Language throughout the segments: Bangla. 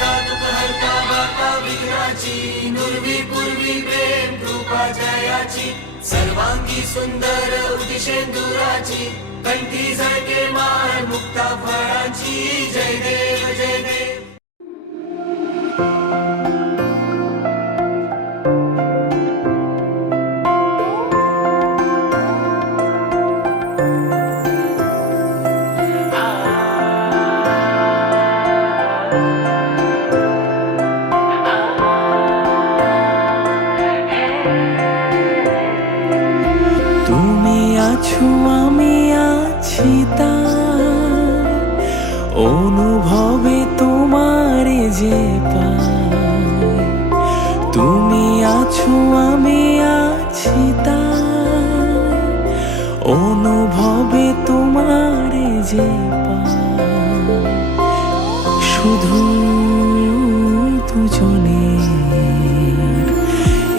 करता दुःख हरता वार्ता विघ्नाची नुरवी पूर्वी प्रेम कृपा जयाची सर्वांगी सुंदर उदिशेंदुराची कंठी झळके माळ मुक्ता फळाची जय देव जय देव। আমি আছি তাই অনুভবে তোমারে যে পাই তুমি আছো আমি আছি তাই অনুভবে তোমারে যে পাই শুধু দুজনে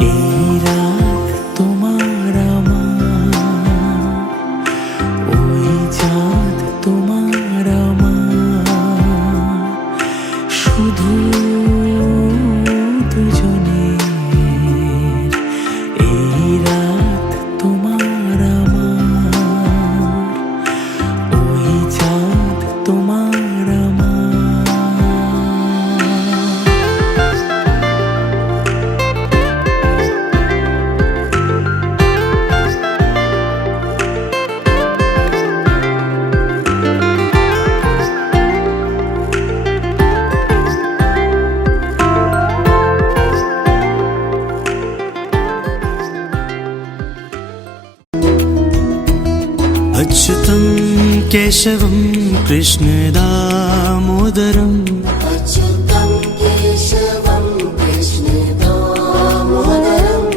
এই রাত তোমার আমার ওই চাঁদ তোমার আমার শুধু দুজনে এই রাত তোমার আমার ওই চাঁদ তোমার আমার। अच्युतं केशवं कृष्ण दामोदरम् अच्युतं केशवं कृष्ण दामोदरम्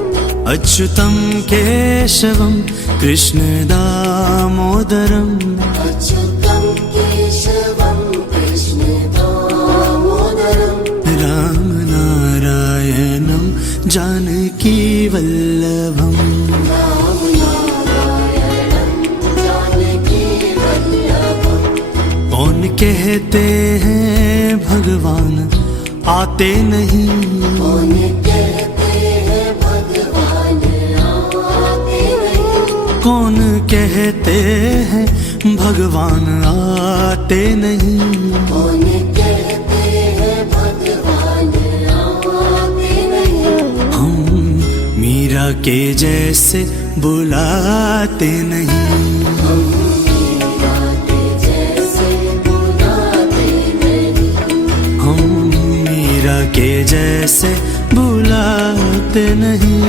अच्युतं केशवं कृष्ण दामोदरम् अच्युतं केशवं कृष्ण दामोदरम् रामनारायणं जानकी वल्लभम् कौन कहते हैं भगवान आते नहीं कौन कहते हैं भगवान आते नहीं कौन कहते हैं भगवान आते नहीं कौन कहते हैं भगवान आते नहीं हम मीरा के जैसे बुलाते नहीं के जैसे बुलाते नहीं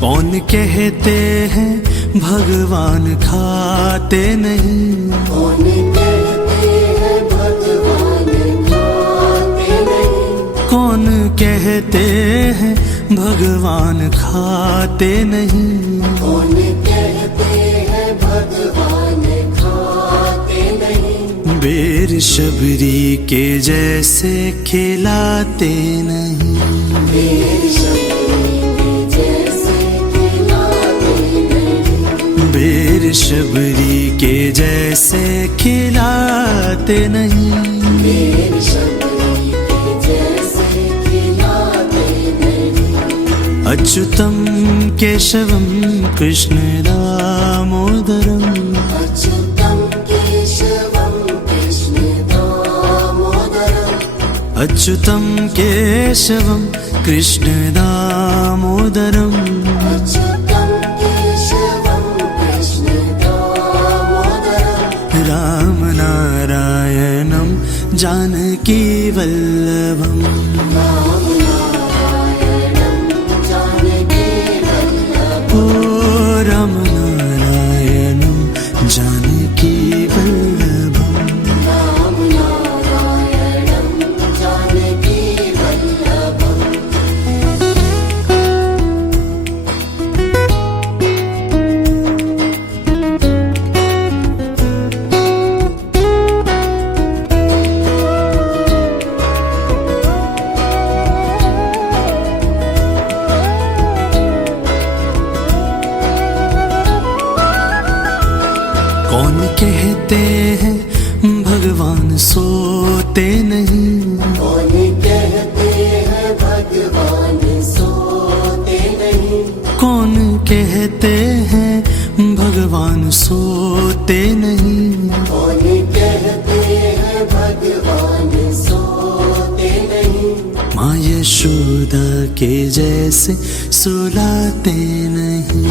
कौन कहते हैं भगवान खाते नहीं कौन कहते हैं भगवान खाते नहीं कौन कहते हैं भगवान खाते नहीं कौन कहते हैं भगवान खाते नहीं बेर शबरी के जैसे खिलाते नहीं बेर शबरी के जैसे खिलाते नहीं बेर शबरी के जैसे खिलाते नहीं अच्युतं केशवं कृष्ण दामोदरम् अच्युतं केशवं कृष्ण दामोदरम् अच्युतं केशवं कृष्ण दामोदरम् अच्युतं केशवं कृष्ण दामोदरम् रामनारायणं जानकी वल्लभम् ओ रामनारायणं जानकी वल्लभम् सोते नहीं। कौन कहते हैं भगवान सोते नहीं। कौन कहते हैं भगवान सोते नहीं। कौन कहते हैं भगवान सोते नहीं। माँ यशोदा के जैसे सुलाते नहीं।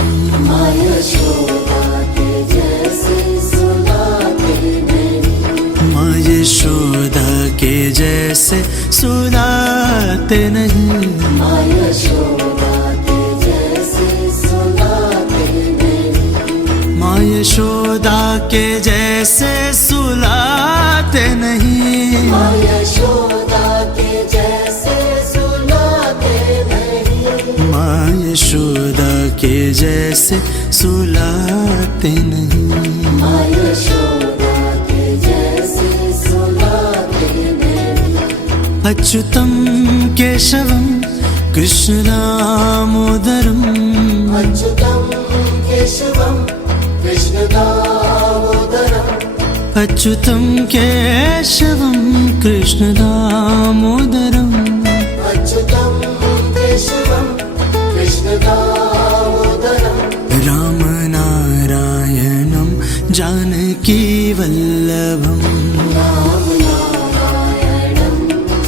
माँ यशोदा के जैसे सुलाते नहीं। माँ यशोदा के जैसे सुलाते नहीं। माँ यशोदा के जैसे सुलाते नहीं। माँ यशोदा के जैसे सुलाते नहीं। माँ यशोदा के जैसे सुलाते नहीं। माँ यशोदा के जैसे सुलाते नहीं। माँ यशोदा के जैसे सुलाते नहीं। अच्युतम केशवम कृष्ण दामोदरम। अच्युतं केशवं कृष्णदामोदरम्। अच्युतम केशवम कृष्ण दामोदरम। अच्युतं केशवं कृष्णदामोदरम्। राम नारायणं जानकी वल्लभम। राम नारायणं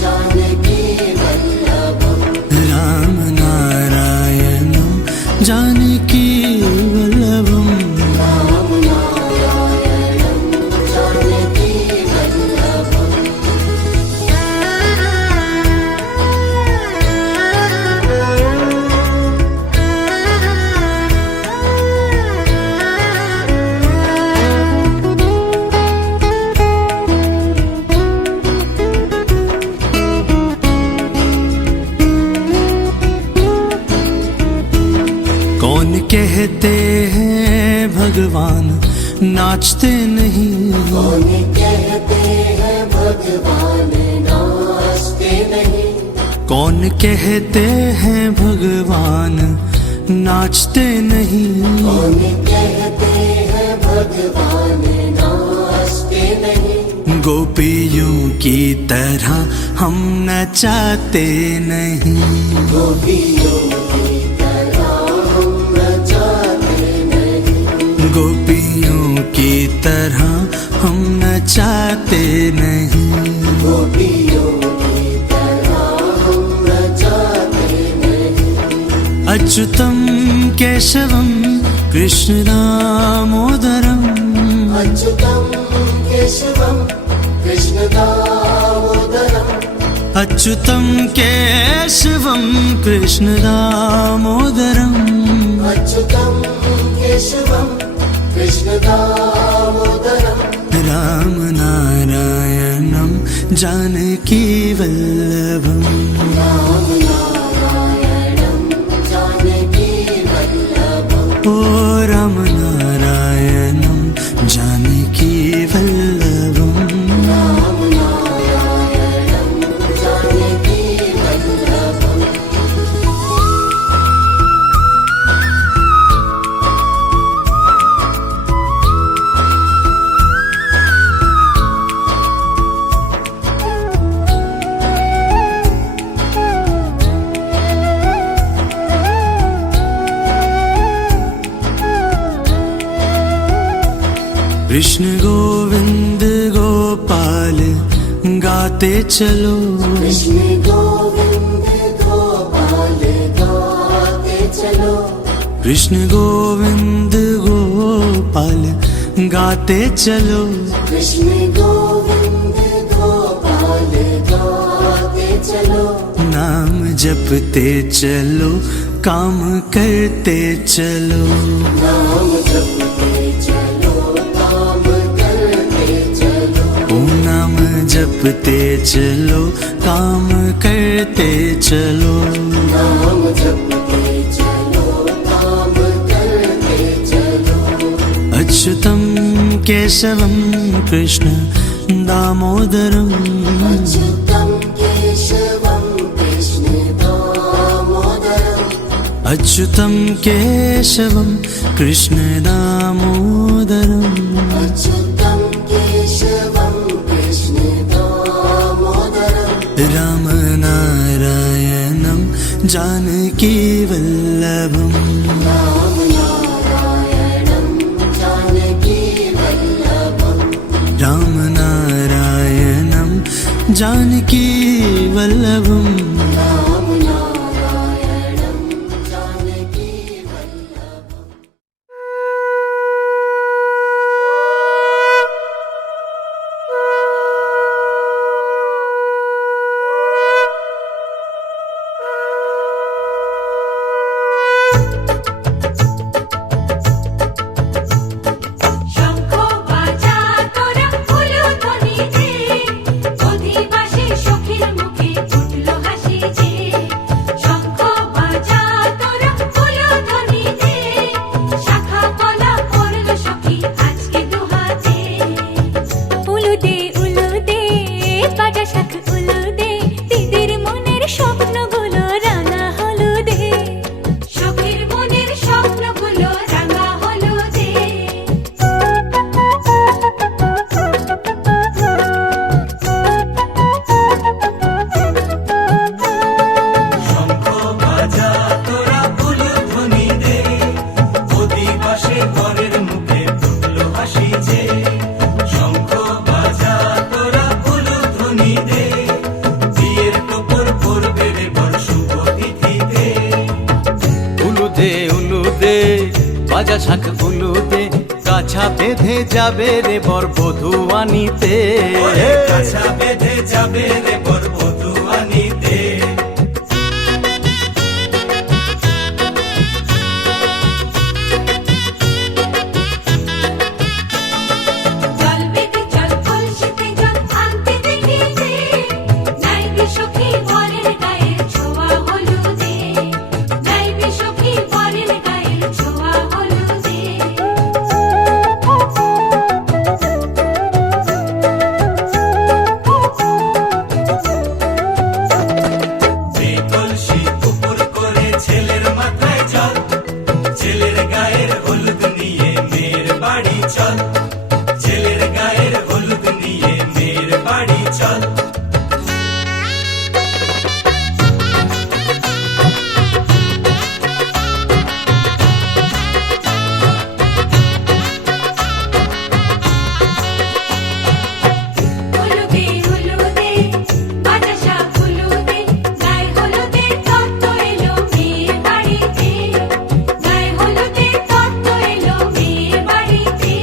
जानकी वल्लभम्। राम नारायणं जानकी वल्लभम। राम नारायणं जानकी वल्लभम्। कौन कहते हैं भगवान नाचते नहीं। कौन कहते हैं भगवान नाचते नहीं। कौन कहते हैं भगवान नाचते नहीं। कौन कहते हैं भगवान नाचते नहीं। गोपियों की तरह हम नचाते नहीं। गोपियों की तरह हम नचाते नहीं। गोपियों की तरह हम नचाते नहीं। गोपियों की तरह हम नचाते नहीं। अच्युतम केशवम कृष्ण दामोदरम। अच्युतं केशवं कृष्णदामोदरम्। अच्युतम केशवम कृष्ण दामोदरम। अच्युतं केशवं कृष्णदामोदरम्। राम नारायणं जानकी वल्लभम। राम नारायणं जानकी वल्लभम्। ओ राम नारायणं जानकी वल्लभम। राम नारायणं जानकी वल्लभम्। कृष्ण गोविंद गोपाल गाते चलो। कृष्ण गोविंद गोपाल गाते चलो। कृष्ण गोविंद गोपाल गाते चलो। कृष्ण गोविंद गोपाल गाते चलो। नाम जपते चलो काम करते चलो। नाम जपते चलो काम करते चलो। ओ नाम जपते चलो काम करते चलो। नाम जपते चलो काम करते चलो। अच्युतम केशवम कृष्ण दामोदरम। अच्युतं केशवं कृष्णदामोदरम्। अच्युतम केशवम कृष्ण दामोदरम। अच्युतं केशवं कृष्णदामोदरम्। राम नारायणं जानकी वल्लभम् राम नारायणं जानकी वल्लभम् राम नारायणं जानकी वल्लभम् राम नारायणं जानकी वल्लभम् শঙ্খ বাজা তোরা উলুধ্বনি দে, অধিবাসী সখীর মুখে ফুটলো হাসি যে। শঙ্খ বাজা তোরা উলুধ্বনি দে, শাখা কলা পড়লো সখী আজকে দুহাতে। উলুদে উলুদে বাজা শাখ উলুদে, দিদির মনের স্বপ্নগুলো রাঙা হলুদে। সখীর মনের স্বপ্নগুলো রাঙা হলুদে। শঙ্খ বাজা তোরা উলুধ্বনি দে, অধিবাসে বরের মুখে ফুটলো হাসি যে। শঙ্খ বাজা তোরা উলুধ্বনি দে, বিয়ের টোপর পরবে রে বর শুভ তিথিতে। উলুদে উলুদে বাজা শাখ উলুদে, কাছা বেঁধে যাবে রে বর বধূ আনিতে। ওরে কাছা বেঁধে যাবে রে বর বধূ আনিতে। জল বেঁধে জল কলসিতে জল আনতে দেখিতে, নাইবে সখী বরের গায়ের ছোঁয়া হলুদে। নাইবে সখী বরের গায়ের ছোঁয়া হলুদে। যে কলসি উপর করে ছেলের মাথায় জল, ছেলের গায়ের হলুদ নিয়ে মেয়ের বাড়ি চল। ছেলের গায়ের হলুদ নিয়ে মেয়ের বাড়ি চল। উলুদে উলুদে বাজা শাখ উলুদে, গায়ে হলুদে তত্ত্ব এলো মেয়ের বাড়িতে। গায়ে হলুদে তত্ত্ব এলো মেয়ের বাড়িতে।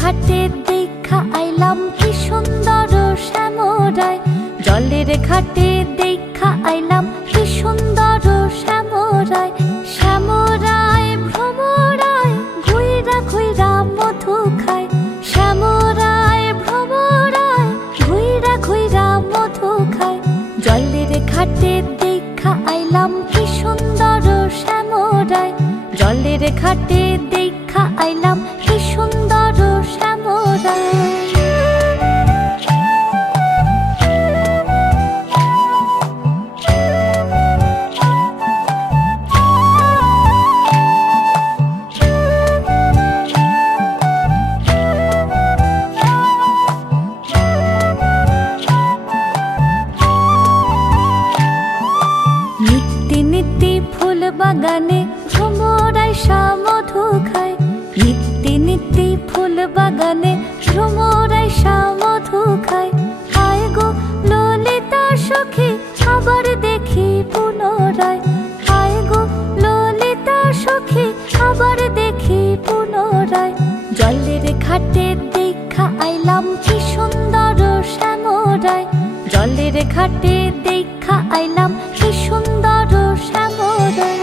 ঘাটে দেখা আইলাম কি সুন্দর শ্যামরায়, জলের ঘাটে দেখা আইলাম কি সুন্দর শ্যামরায়। শ্যামরায় ভ্রমরায় ঘুইরা ঘুইরা মধু খায়, শ্যামরায় ভ্রমরায় ঘুইরা ঘুইরা মধু খায়। জলের ঘাটে দেখা আইলাম কি সুন্দর শ্যামরায়, জলের ঘাটে দেখা আইলাম কি সুন্দর শ্যামরায়। নিত্যি নিত্যি ফুল বাগানে ভ্রমরায় মধু খায়, নিত্যি নিত্যি ফুল বাগানে ভ্রমরায় মধু খায়। আয় গো ললিতা সখী আবার দেখি পুনরায়, আয় গো ললিতা সখী আবার দেখি পুনরায়। জলের ঘাটে দেখা আইলাম কি সুন্দর শ্যামরায়, জলের ঘাটে দেখা আইলাম কি সুন্দর শ্যামরায়।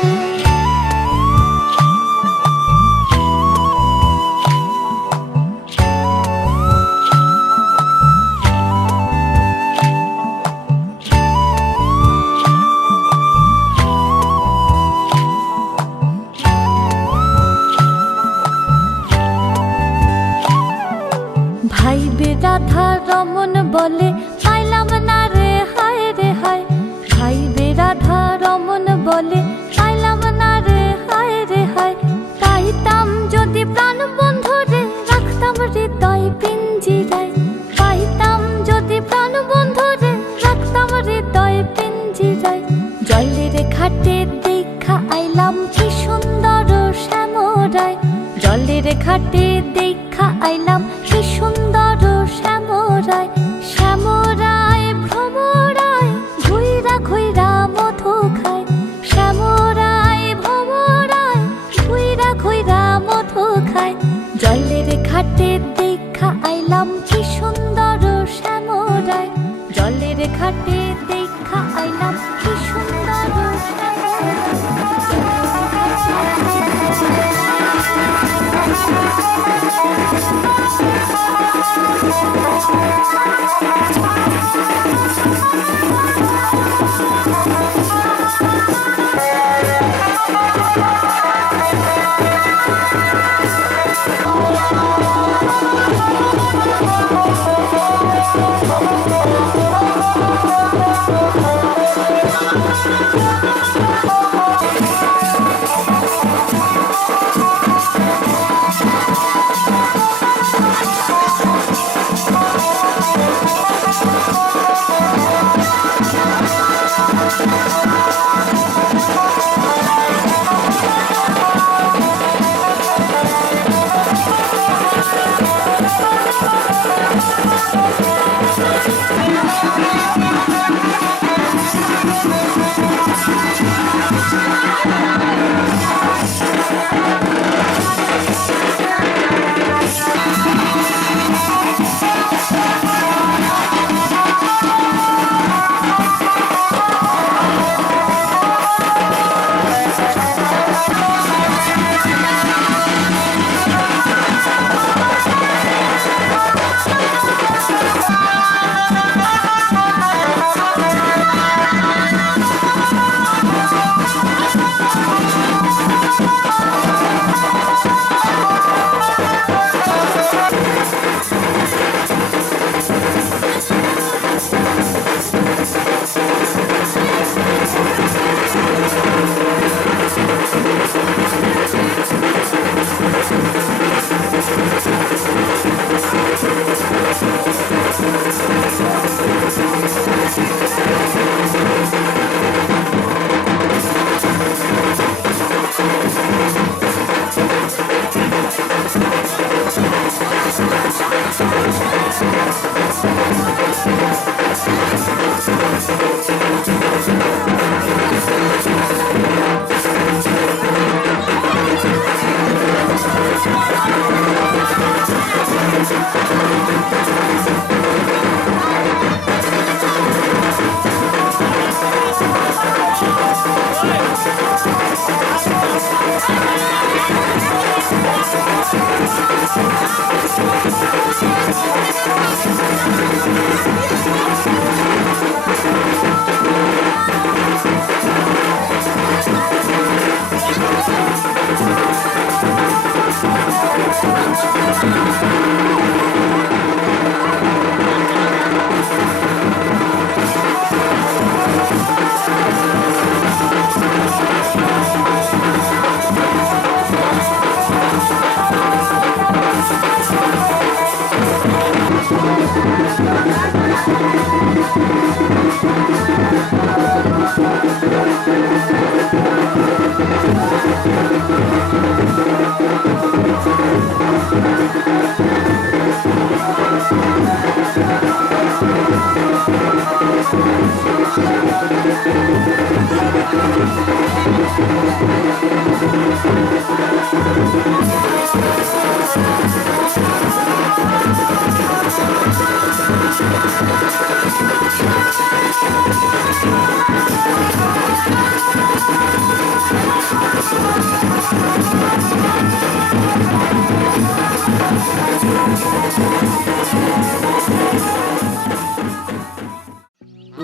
ভাই বে রাধা রমন বলে পাইলাম না রে হায় রে হায়, ভাই বে রাধা রমন বলে পাইলাম না রে হায় রে হায়। পাইতাম যদি প্রাণ বন্ধু রে রাখতাম হৃদয় পিঞ্জিরায়, পাইতাম যদি প্রাণ বন্ধু রে রাখতাম হৃদয় পিঞ্জিরায়। জলের ঘাটে দেখা আইলাম কি সুন্দর শ্যামরায়, জলের ঘাটে দেখা আইলাম কি সুন্দর শ্যামরায়। শ্যামরায় ভ্রমরায় ঘুইরা ঘুইরা মধু খায়, শ্যামরায় ভ্রমরায় ঘুইরা ঘুইরা মধু খায়। জলের ঘাটে দেখা আইলাম কি সুন্দর শ্যামরায়, জলের ঘাটে দেখা আইলাম কি সুন্দর শ্যামরায়।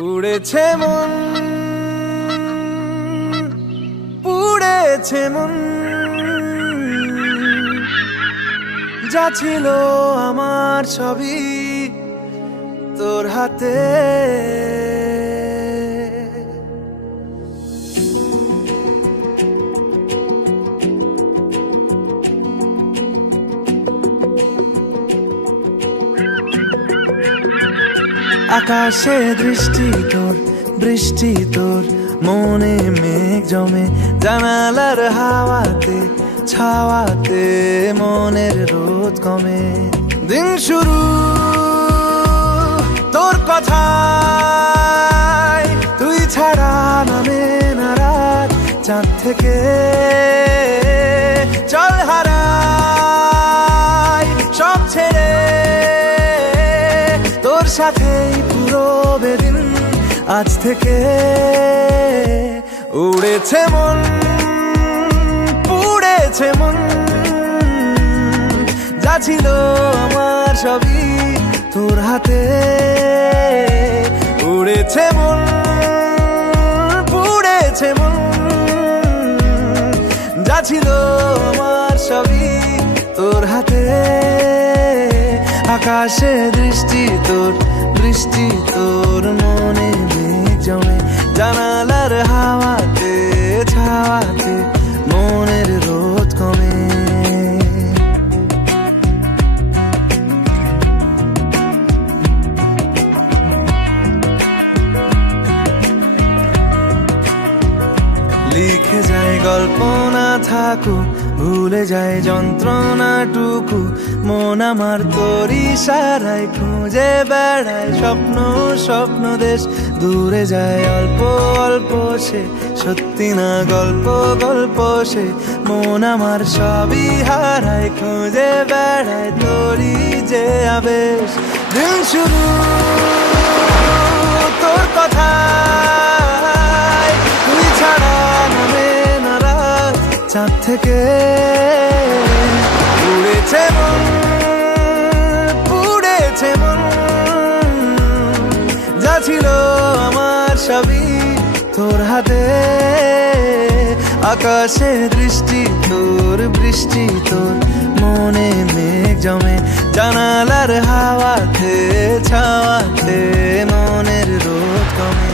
উড়েছে মন, পুড়েছে মন, যা ছিল আমার সবই তোর হাতে। আকাশে দৃষ্টি তোর, বৃষ্টি তোর, মনে মেঘ জমে, জানালার হাওয়াতে ছাওয়াতে মনের রোদ কমে। দিন শুরু তোর কথায়, তুই ছাড়া নামে না রাত, চাঁদ থেকে চল হারাই সব ছেড়ে, তোর সাথেই পুরো বেদিন আজ থেকে। উড়েছে মন, পুড়েছে মন, যা ছিল আমার সবই তোর হাতে। উড়েছে মন, পুড়েছে মন, যা ছিল আমার সবই তোর হাতে। আকাশে দৃষ্টি তোর, বৃষ্টি তোর, মনে মেঘ জমে, জানালার হাওয়াতে ছাওয়াতে মনের রোদ কমে। লিখে যায় গল্প না থাকুক, ভুলে যায় যন্ত্রণাটুকু, মন আমার তোর ইশারায় খুঁজে বেড়ায় স্বপ্ন স্বপ্ন দেশ। দূরে যায় অল্প অল্প সে, সত্যি না গল্প গল্প সে, মন আমার সবই হারায় খুঁজে বেড়ায় তোরই যে আবেশ। দিন শুরু তোর কথায়, তুই ছাড়া নামে না রাত, চাঁদ থেকে উড়েছে মন, পুড়েছে মন, যা ছিল আমার সবই তোর হাতে। আকাশে দৃষ্টি তোর, বৃষ্টি তোর, মনে মেঘ জমে, জানালার হাওয়াতে ছাওয়াতে মনের রোদ কমে।